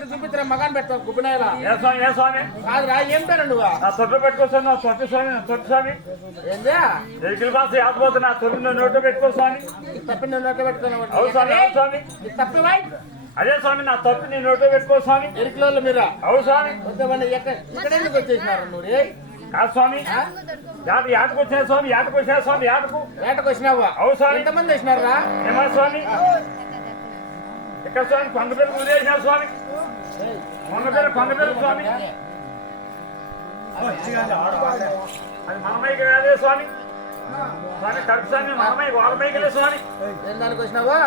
చూపిస్తున్నా మగాన్ పెడతా గుబ్బినాయలా ఏం పేరు నువ్వు తొట్టు పెట్టుకోసాను తొట్టు స్వామి తొట్టు స్వామి ఏందా ఎరికల బాస్ యాదపోతున్నా తొమ్మిది నోట్లో పెట్టుకో స్వామి తప్పిన నోట్లో పెట్టుకున్నావు స్వామి తప్పివా అదే స్వామి నా తప్పు నీ నోట్లో పెట్టుకో స్వామి ఎరికలో మీరు అవు స్వామి ఇక్కడ ఎందుకు వచ్చేసినారు నువ్వు కాదు స్వామి యాటకు వచ్చినా స్వామి యాటకు వచ్చినా స్వామి ఏటకు వచ్చినావా అవు స్వామి ఎంతమంది వచ్చినారా ఏమా స్వామి ఎక్కడ స్వామి కొండ పేరు ఊరేసినా స్వామి కొండ పేరు స్వామి అది మనమైకి కాదే స్వామి స్వామి కడుపు స్వామి మనమై వాళ్ళమైకలే స్వామి దానికి వచ్చినావా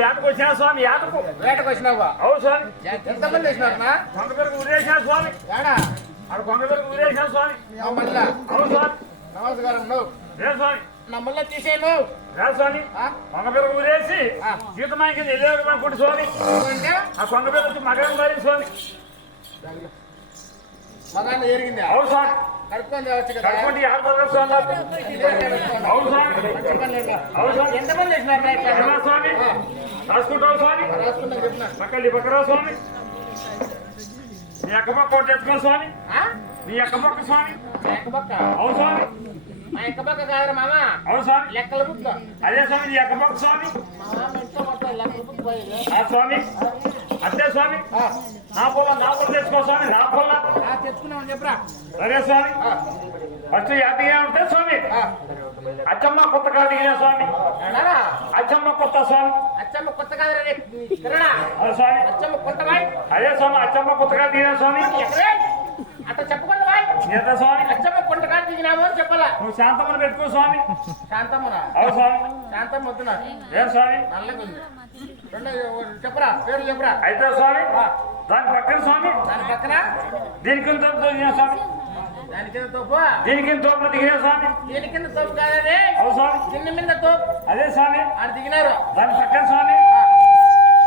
యాటకు వచ్చినా స్వామి ఏటకు వచ్చినావా అవు స్వామి ఎంతమంది వచ్చినారా కొండ పేరు ఊరేసినా స్వామి కొంగ పేరు ఊరేసాను స్వామి. నా మళ్ళా అవును స్వామి. నమస్కారం నువ్వు ఏ స్వామి? నా మళ్ళా తీసేయి నువ్వు ఏ స్వామి? కొంగ పేరు ఊరేసి ఆ. సీతమాయికి వెళ్ళేటువంటి స్వామి. అంటే ఆ కొంగ పేరు వచ్చి మగం మారింది స్వామి. మగాన్ని ఎరిగిందా అవును స్వామి. కడుక్కొని తేవచ్చు కదా కడుపుంటే యాభై పదహారు స్వామి నాకు. అవును స్వామి. అవును స్వామి. ఎంతమంది వేసినారు ఎలా స్వామి? రాసుకుంటావు స్వామి. రాసుకుంటా చెప్పిన పక్కలి పక్కరా స్వామి. నీ అక్క పక్క ఒకటి తెచ్చుకో స్వామి. నీ అక్క పక్క స్వామి. ఎక్కబక్క అవును స్వామి. మా ఎక్కబక్క కాదురా మామ అవును స్వామి. లెక్కల బుక్ అదే స్వామి నీ అక్క పక్క స్వామి. మా మామ ఇంట్లో మొత్తం లెక్కల బుక్ పోయింది ఆ స్వామి. అంతే స్వామి. నా పొల తెచ్చుకో స్వామి. నా పొల తెచ్చుకున్నామని చెప్పరా సరే స్వామి. ఫస్ట్ హ్యాపీగా ఉంటే స్వామి. అచ్చమ్మ కొత్త కాడ దిగిన స్వామి. అచ్చమ్మ కొత్త స్వామి. అచ్చమ్మ కొత్త కాదురా రే కిరణా అవును స్వామి. అచ్చమ్మ కొత్త బాయ్ అదే స్వామి. అచ్చమ్మ కొత్త కాడ దిగిన స్వామి. ఎక్కడే అట్లా చెప్పకుండా బాయ్ ఎంత స్వామి? అచ్చమ్మ కొంట కాడ దిగినాము అని చెప్పాలా నువ్వు శాంతమ్మను పెట్టుకో స్వామి. శాంతమ్మరా అవును స్వామి. శాంతమ్మ వద్దునా ఏం స్వామి? నల్లగా ఉంది రెండో చెప్పరా పేరు చెప్పరా అయితే స్వామి దాని పక్కన స్వామి. దాని పక్కన దీనికి దిగిన స్వామి. దాని కింద తోపు దీనికి తోపులు దిగిన స్వామి. దీని కింద తోపు కాదే అవును స్వామి. దీని మీద తోపు అదే స్వామి. ఆడ దిగినారు దాని పక్కన స్వామి.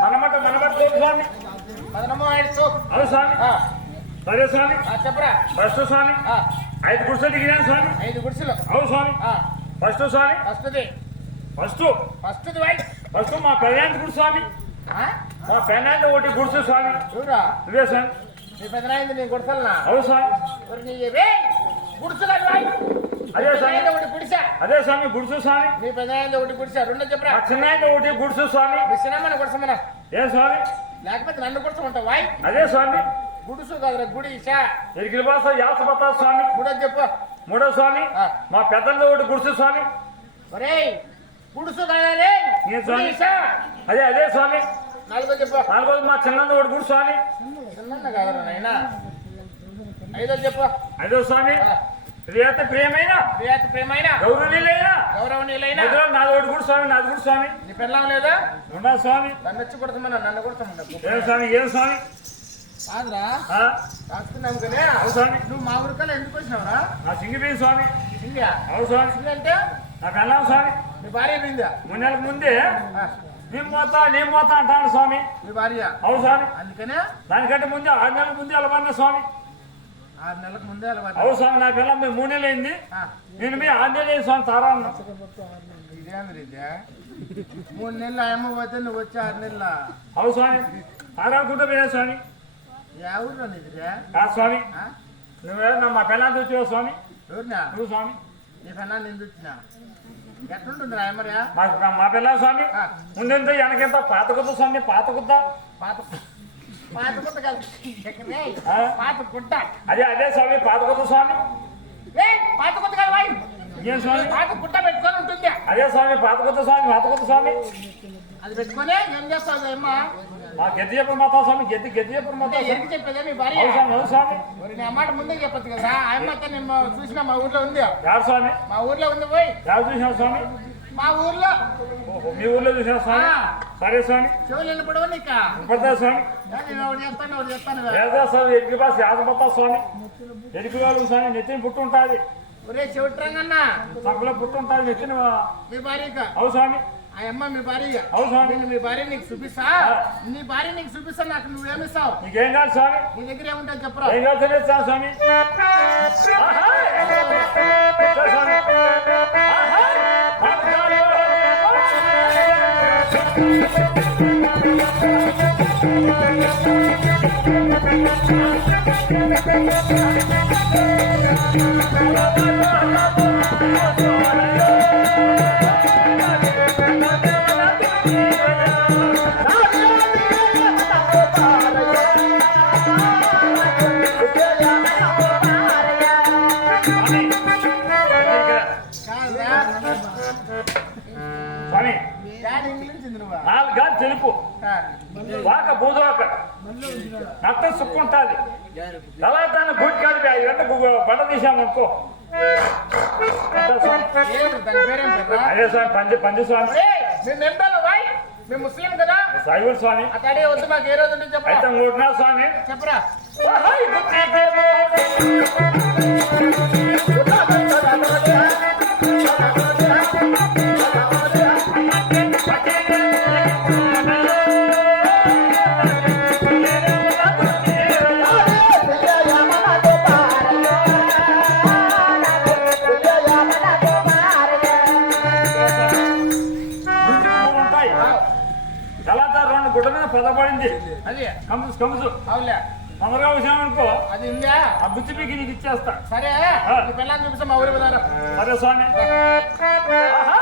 మనమట తోపు స్వామి. పదనమో ఐదు తోపు అవును స్వామి. సరే స్వామి. చెప్పరా ఫస్ట్ స్వామి 5 గుడిసెలు దిగిన స్వామి. 5 గుడిసెలు అవును స్వామి. ఫస్ట్ స్వామి. ఫస్ట్ది ఫస్ట్ వైట్ ఫస్ట్ మా పెళ్ళాంటి గుడి స్వామి. మా పెళ్ళాంటి ఒకటి గుడిసె స్వామి. చూడరా ఇదే స్వామి. నీ పెద్దనాయింది నేను కొడతానా అవును స్వామి. గుడిసెలు అదే స్వామి. ఒకటి గుడిసా అదే స్వామి గుడిసె స్వామి. నీ పెద్దనాయింది ఒకటి గుడిసా రెండో చెప్పరా మా చిన్నాయింటి ఒకటి గుడిసె స్వామి. మీ సినిమాని కొడసమన్నా ఏ స్వామి? లేకపోతే నన్ను కొడసమంటావు వాయ్ అదే స్వామి. గుడుసు కాదురా గుడిసా ఎరిగిరి భాష యాసపత స్వామి. మూడో చెప్పు మూడో స్వామి. మా పెద్దల్లో ఒకటి గుడిసె స్వామి. ఒరేయ్ గుడుసు కాదే ఏ స్వామి? అదే స్వామి. నాలుగో చెప్పు నాలుగోది మా చిన్నంద ఒకటి గుడి స్వామి. చిన్న కాదురా నాయనా ఐదో చెప్పు అదే స్వామి. ప్రియత ప్రియమైన ప్రియాతి ప్రేమైన గౌరవనీయులైన గౌరవనీయులైన ఎదురు నాది ఒకటి గుడి స్వామి. నాది గుడి స్వామి. నీ పెళ్ళం లేదా ఉండా స్వామి. నన్ను వచ్చి కొడతామన్నా నన్ను కొడతామన్నా ఏం స్వామి? ఏం స్వామి? కాదురా రాస్తున్నాం కానీ అవును స్వామి. నువ్వు మా ఊరికల్లా ఎందుకు వచ్చినావురా నా సింగిపోయింది స్వామి. సింధ్యా అవును స్వామి. సింధ్య అంటే నాకు వెళ్ళాం స్వామి. మీ భార్య పోయిందా 3 నెలల ముందే నేను మోతా అంటాను స్వామి. మీ భార్య అవును స్వామి. అందుకనే దానికంటే ముందే 6 నెలల ముందే అలవన్నా స్వామి. 6 నెలలకు ముందే అలవాటు అవును స్వామి. నా పిల్ల 3 నెలలు అయింది. నేను మీ 6 నెలలు అయింది స్వామి. తారా అన్నా. ఇదేంద్ర ఇదే 3 నెలలు అమ్మ పోతే నువ్వు వచ్చి 6 నెలల అవును స్వామి. తారాడుకుంటూ పోయినా స్వామి. ఏ ఊర్లో నీదిరే స్వామి. నువ్వేనా మా పిల్లలు వచ్చావు స్వామి. ఎవరినా నువ్వు స్వామి. నీ పెన్నా నేను వచ్చినా ఎట్లుంటుందిరా అమ్మర్యా మా పిల్ల స్వామి. ముందెంత వెనకెంత పాత కొత్త స్వామి. పాత కొత్త పాత పాత గుట్ట కాదు ఎక్కడే? పాత గుట్ట అదే స్వామి. పాత కొత్త స్వామి. పాత గుట్ట కాదు వాయి ఏం స్వామి? పాత గుట్ట పెట్టుకొని ఉంటుంది అదే స్వామి. పాత కొత్త స్వామి. పాత కొత్త స్వామి. అది పెట్టుకొని ఏం చేస్తావు అమ్మ మా గెద్ది చెప్పరు మాతా స్వామి. గెద్ది చెప్పరు మాతా స్వామి. ఎందుకు చెప్పేదే మీ భార్య అవును స్వామి. అవును స్వామి. మరి నీ అమ్మాట ముందే చెప్పచ్చు కదా ఆ అమ్మ నేను చూసినా మా ఊర్లో ఉంది ఎవరు స్వామి? మా ఊర్లో ఉంది పోయి ఎవరు చూసినావు స్వామి? మా ఊర్లో మీ ఊర్లో చూసినావు స్వామి. సరే స్వామి. చెవులు వెళ్ళిపడవు నీకు పడతా స్వామి. నేను ఒకటి చెప్తాను లేదా స్వామి. ఎడికి బాస్ యాదపడతా స్వామి. ఎడికి వాళ్ళు స్వామి. నెత్తిన పుట్టు ఉంటుంది. ఒరే చెవిట్రంగన్నా తక్కువలో పుట్టు ఉంటుంది నెత్తిన. మీ భార్యగా అవు స్వామి. ఆ అమ్మ మీ భార్య అవు స్వామి. నేను మీ భార్య నీకు చూపిస్తా నీ భార్య నీకు చూపిస్తా నాకు నువ్వేమిస్తావు నీకేం కాదు స్వామి. నీ దగ్గర ఏముంటుంది చెప్పరా ఏం కాదు తెలియదు స్వామి. స్వామి. నాలుగు తెలుపు వాక బూదోక నత్త సుక్కుంటుంది. అలా దాన్ని గుడి కాడిపి ఇవన్నీ బండ తీసామనుకో. అదే స్వామి. పంది స్వామి. మేము ముస్లిం కదా సాయిబుల్ స్వామి. అతడే వద్దు మాకు ఏ రోజు అయితే 3 స్వామి. చెప్పరా గుడ్డ మీద పెద్దపడింది అది కమ్ముసు కమ్ముసు అవులే తొందరగా వచ్చామనుకో అది ఉందా ఆ బుచ్చి పీకి నీకు ఇచ్చేస్తా. సరే నీ పిల్లల్ని చూపిస్తా మా ఊరి పోదారు. సరే స్వామి. ఆహా.